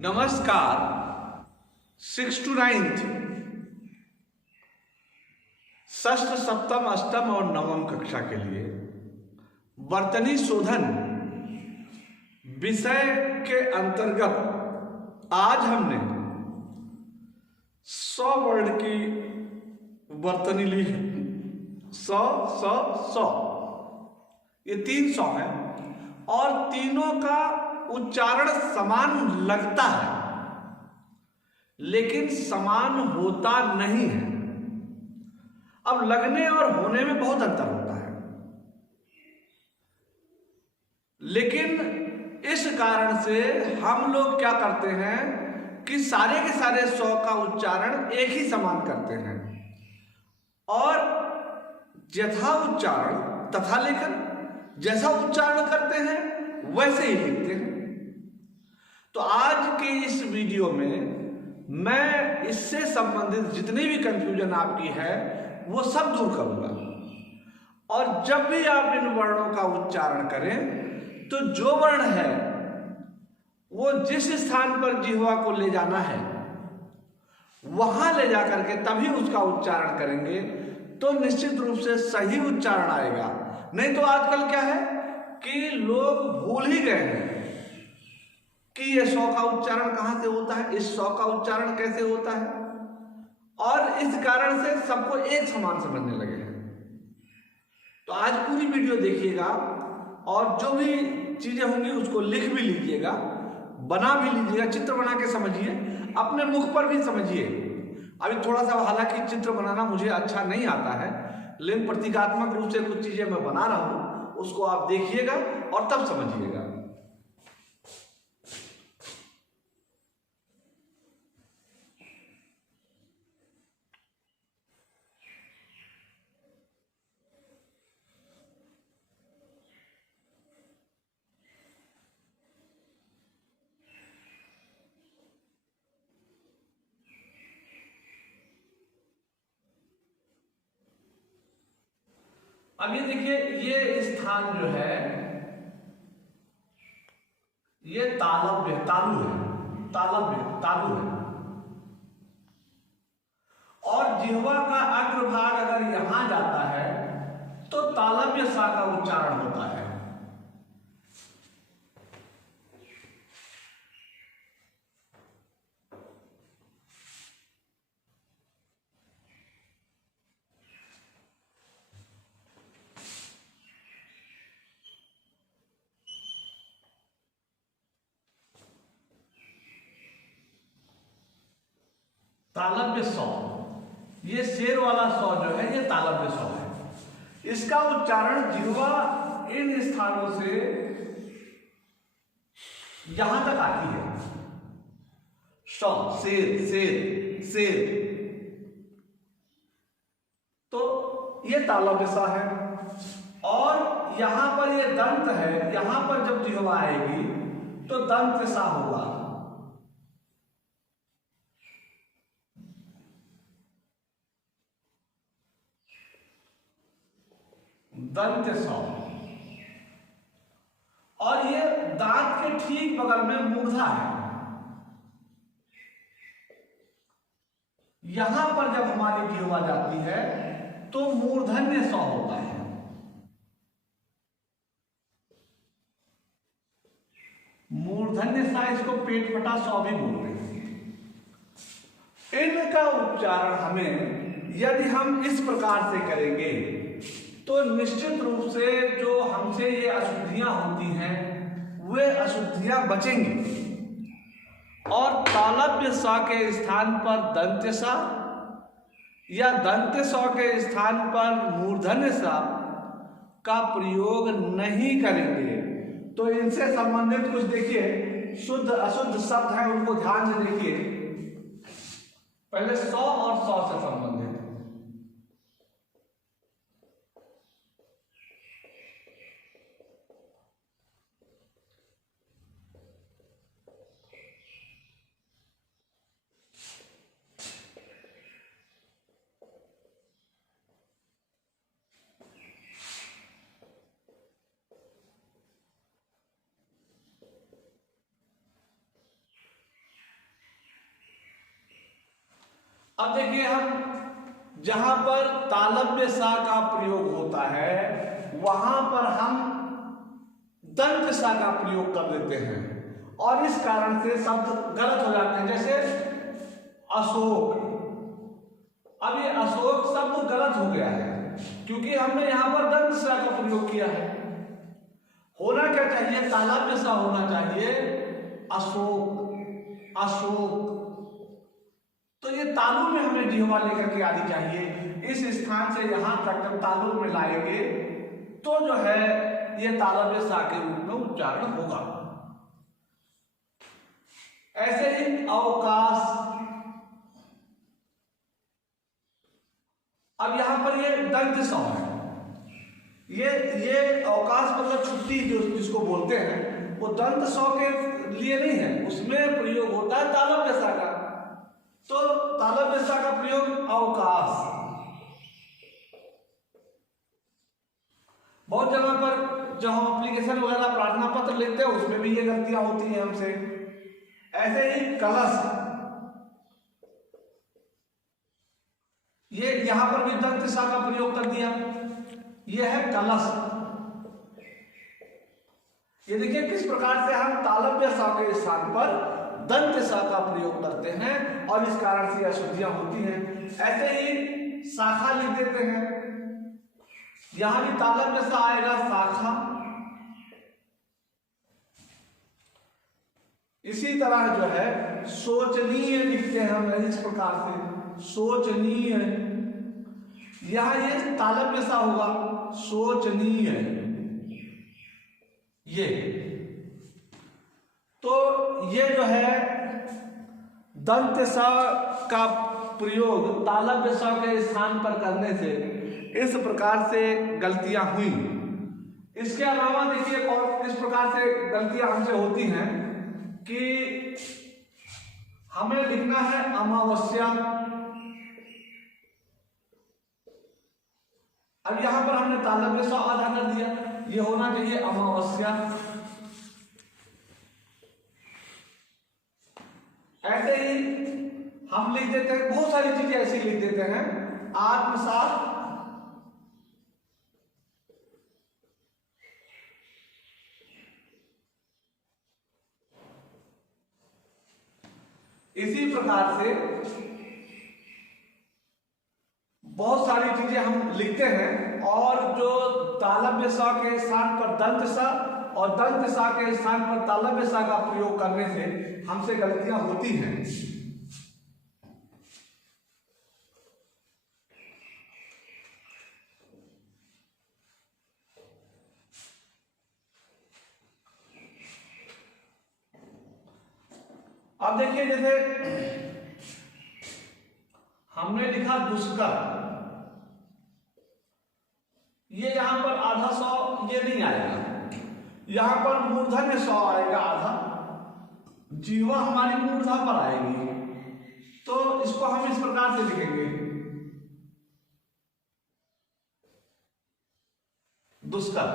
नमस्कार। 6 to 9th, षष्ठ, सप्तम, अष्टम और नवम कक्षा के लिए वर्तनी शोधन विषय के अंतर्गत आज हमने 100 वर्ड की वर्तनी ली है। 100 ये 300 है और तीनों का उच्चारण समान लगता है लेकिन समान होता नहीं है। अब लगने और होने में बहुत अंतर होता है, लेकिन इस कारण से हम लोग क्या करते हैं कि सारे के सारे 100 का उच्चारण एक ही समान करते हैं और यथा उच्चारण तथा लेखन, जैसा उच्चारण करते हैं वैसे ही लिखते हैं। तो आज के इस वीडियो में मैं इससे संबंधित जितनी भी कंफ्यूजन आपकी है वो सब दूर करूंगा और जब भी आप इन वर्णों का उच्चारण करें तो जो वर्ण है वो जिस स्थान पर जिह्वा को ले जाना है वहां ले जाकर के तभी उसका उच्चारण करेंगे तो निश्चित रूप से सही उच्चारण आएगा। नहीं तो आजकल क्या है कि लोग भूल ही गए हैं कि ये 100 का उच्चारण कहां से होता है, इस 100 का उच्चारण कैसे होता है, और इस कारण से सबको एक समान समझने लगे हैं। तो आज पूरी वीडियो देखिएगा और जो भी चीजें होंगी उसको लिख भी लीजिएगा, बना भी लीजिएगा, चित्र बना के समझिए, अपने मुख पर भी समझिए। अभी थोड़ा सा हालांकि चित्र बनाना मुझे अच्छा नहीं आता है, लेकिन प्रतीकात्मक रूप से कुछ चीजें मैं बना रहा हूं, उसको आप देखिएगा और तब समझिएगा। अब ये देखिए, ये स्थान जो है ये तालव्य तालु है, तालु है और जिह्वा का अग्रभाग अगर यहां जाता है तो तालव्य सा का उच्चारण होता है। तालव्य सौ, ये शेर वाला सौ जो है ये तालव्य सौ है। इसका उच्चारण जिह्वा इन स्थानों से यहां तक आती है। सौ, शेर शेर शेर, तो ये तालव्य सा है और यहां पर ये दंत है, यहां पर जब जिह्वा आएगी तो दंत सा होगा। दंत सौ, और ये दांत के ठीक बगल में मूर्धा है। यहां पर जब हमारी जिह्वा जाती है तो मूर्धन्य सौ होता है। मूर्धन्य सा, इसको पेट फटा सौ भी बोलते हैं। इनका उच्चारण हमें यदि हम इस प्रकार से करेंगे तो निश्चित रूप से जो हमसे ये अशुद्धियां होती हैं वे अशुद्धियां बचेंगी और तालव्य सा के स्थान पर दंत्य सा या दंत्य सा के स्थान पर मूर्धन्य सा का प्रयोग नहीं करेंगे। तो इनसे संबंधित कुछ देखिए, शुद्ध अशुद्ध शब्द है, उनको ध्यान से देखिए। पहले 100 और 100 से संबंधित अब देखिए, हम जहां पर तालव्य सा का प्रयोग होता है वहां पर हम दंत सा का प्रयोग कर देते हैं और इस कारण से शब्द गलत हो जाते हैं। जैसे अशोक, अब ये अशोक शब्द गलत हो गया है क्योंकि हमने यहां पर दंत सा का प्रयोग किया है। होना क्या चाहिए? तालव्य सा होना चाहिए, अशोक, अशोक। तो ये तालु में हमें जिह्वा लेकर के आनी चाहिए। इस स्थान से यहां तक जब तालु में लाएंगे तो जो है ये तालव्य सा के रूप में उच्चारण होगा। ऐसे ही अवकाश, अब यहां पर ये दंत सा है। ये अवकाश मतलब छुट्टी जो जिसको बोलते हैं वो दंत सौ के लिए नहीं है, उसमें प्रयोग होता है तालव्य सा का। तो तालव्य सा का प्रयोग अवकाश। बहुत जगह पर जब हम एप्लीकेशन वगैरह प्रार्थना पत्र लिखते हैं उसमें भी ये गलतियां होती हैं हमसे। ऐसे ही कलश, ये यहां पर भी दंत सा का प्रयोग कर दिया, ये है कलश। ये देखिए किस प्रकार से हम तालव्य सा के स्थान पर दंत सा का प्रयोग करते हैं और इस कारण से अशुद्धियां होती हैं। ऐसे ही शाखा लिख देते हैं, यहां भी तालव्य सा आएगा, शाखा। इसी तरह जो है शोचनीय लिखते हैं हम इस प्रकार से, शोचनीय, यहां ये तालव्य सा होगा, शोचनीय। ये तो ये जो है दंत सा का प्रयोग तालव्य सा के स्थान पर करने से इस प्रकार से गलतियां हुई। इसके अलावा देखिए और किस प्रकार से गलतियां हमसे होती हैं कि हमें लिखना है अमावस्या। अब यहां पर हमने तालव्य सा आधा कर दिया, ये होना चाहिए अमावस्या। ऐसे ही हम लिख देते हैं, बहुत सारी चीजें ऐसी लिख देते हैं, आत्मसात, इसी प्रकार से बहुत सारी चीजें हम लिखते हैं और जो तालव्य सा के स्थान पर दंत सा और दंत सा के स्थान पर तालव्य सा का प्रयोग करने से हमसे गलतियां होती हैं। अब देखिए जैसे हमने लिखा दुष्कर, ये यहां पर आधा सौ ये नहीं आएगा, यहां पर मूर्धन्य सौ आएगा आधा, जीवा हमारी मूर्धा पर आएगी। तो इसको हम इस प्रकार से लिखेंगे, दुष्कर।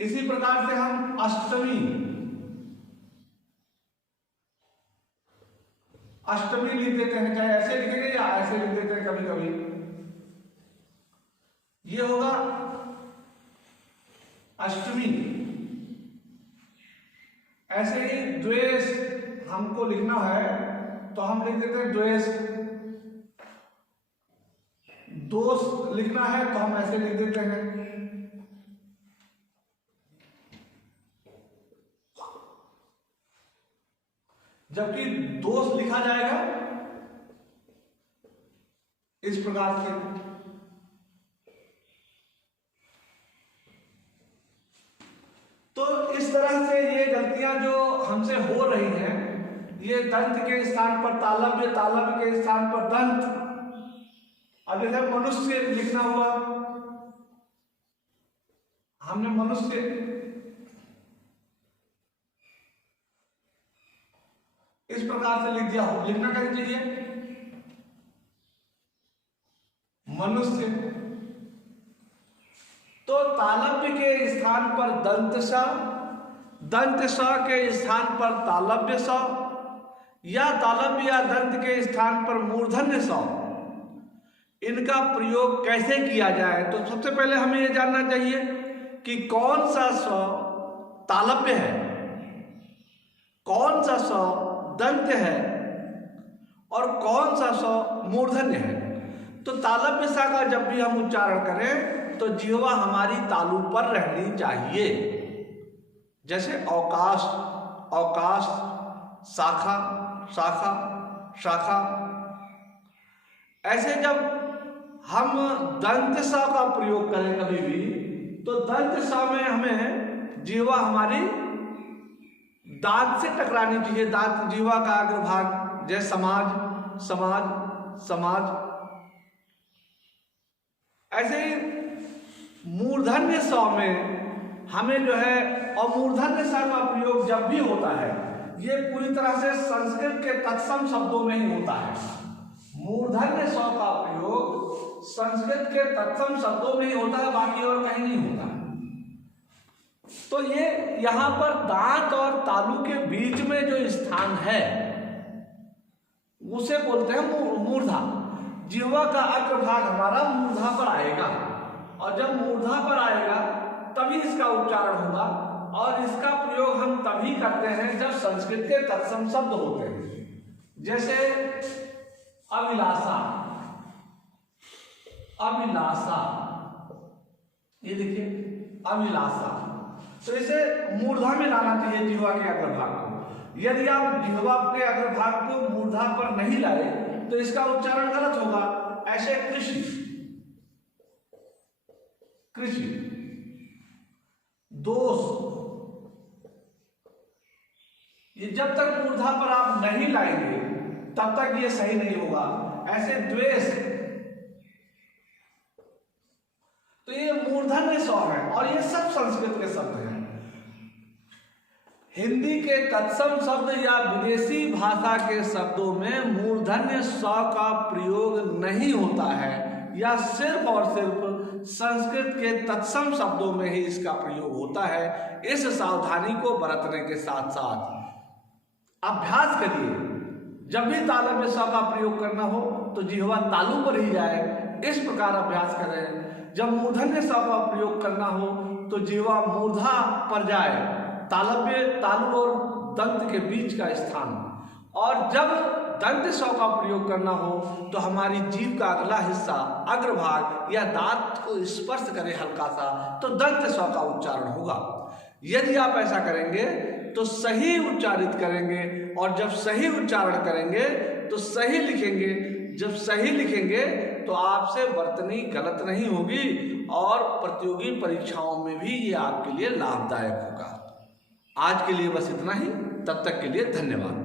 इसी प्रकार से हम अष्टमी, अष्टमी लिख देते हैं, चाहे ऐसे लिखेंगे या ऐसे लिख देते हैं कभी कभी, ये होगा अष्टमी। ऐसे ही द्वेष हमको लिखना है तो हम लिख देते हैं द्वेष, दोष लिखना है तो हम ऐसे लिख देते हैं। जबकि दोष लिखा जाएगा इस प्रकार से। तो इस तरह से ये गलतियां जो हमसे हो रही हैं, ये दंत के स्थान पर तालव्य, तालव्य के स्थान पर दंत। अब जैसे मनुष्य लिखना हुआ, हमने मनुष्य, इस प्रकार से लिख दिया, लिखना कैसे चाहिए, मनुष्य। तो तालव्य के स्थान पर दंत सा, दंत सा के स्थान पर तालव्य सा, या तालव्य या दंत के स्थान पर मूर्धन्य स, इनका प्रयोग कैसे किया जाए? तो सबसे पहले हमें यह जानना चाहिए कि कौन सा स तालव्य है, कौन सा स दंत है और कौन सा स मूर्धन्य है। तो तालव्य सा का जब भी हम उच्चारण करें तो जिह्वा हमारी तालू पर रहनी चाहिए। जैसे अवकाश, अवकाश, शाखा, शाखा, शाखा। ऐसे जब हम दंत स का प्रयोग करें कभी भी, तो दंत स में हमें जिह्वा हमारी दांत से टकरानी चाहिए। दांत जिह्वा का अग्रभाग, जैसे समाज, समाज, समाज। ऐसे ही मूर्धन्य स में हमें जो है, और मूर्धन्य स का प्रयोग जब भी होता है, ये पूरी तरह से संस्कृत के तत्सम शब्दों में ही होता है। मूर्धन्य स का प्रयोग संस्कृत के तत्सम शब्दों में ही होता है, बाकी और कहीं नहीं होता। तो ये यहाँ पर दांत और तालू के बीच में जो स्थान है उसे बोलते हैं मूर्धा। जिह्वा का अग्रभाग हमारा मूर्धा पर आएगा, और जब मूर्धा पर आएगा तभी इसका उच्चारण होगा। और इसका प्रयोग हम तभी करते हैं जब संस्कृत के तत्सम शब्द होते हैं। जैसे अभिलाषा, अभिलाषा, ये देखिए अभिलाषा। तो इसे मूर्धा में लाना चाहिए जिह्वा के अग्रभाग को। यदि आप जिह्वा के अग्रभाग को मूर्धा पर नहीं लाए तो इसका उच्चारण गलत होगा। ऐसे कृषि, कृषि, दोष, ये जब तक मूर्धा पर आप नहीं लाएंगे तब तक ये सही नहीं होगा। ऐसे द्वेष, तो ये मूर्धन्य स है और ये सब संस्कृत के शब्द हैं। हिंदी के तत्सम शब्द या विदेशी भाषा के शब्दों में मूर्धन्य स का प्रयोग नहीं होता है, या सिर्फ और सिर्फ संस्कृत के तत्सम शब्दों में ही इसका प्रयोग होता है। इस सावधानी को बरतने के साथ साथ अभ्यास करिए। जब भी तालव्य स का प्रयोग करना हो तो जिह्वा तालू पर ही जाए, इस प्रकार अभ्यास करें। जब मूर्धन्य स का प्रयोग करना हो तो जिह्वा मूर्धा पर जाए, तालव्य, तालू और दंत के बीच का स्थान। और जब दंत स का प्रयोग करना हो तो हमारी जीभ का अगला हिस्सा, अग्रभाग या दांत को स्पर्श करे हल्का सा, तो दंत स का उच्चारण होगा। यदि आप ऐसा करेंगे तो सही उच्चारित करेंगे, और जब सही उच्चारण करेंगे तो सही लिखेंगे। जब सही लिखेंगे तो आपसे वर्तनी गलत नहीं होगी, और प्रतियोगी परीक्षाओं में भी ये आपके लिए लाभदायक होगा। आज के लिए बस इतना ही। तब तक के लिए धन्यवाद।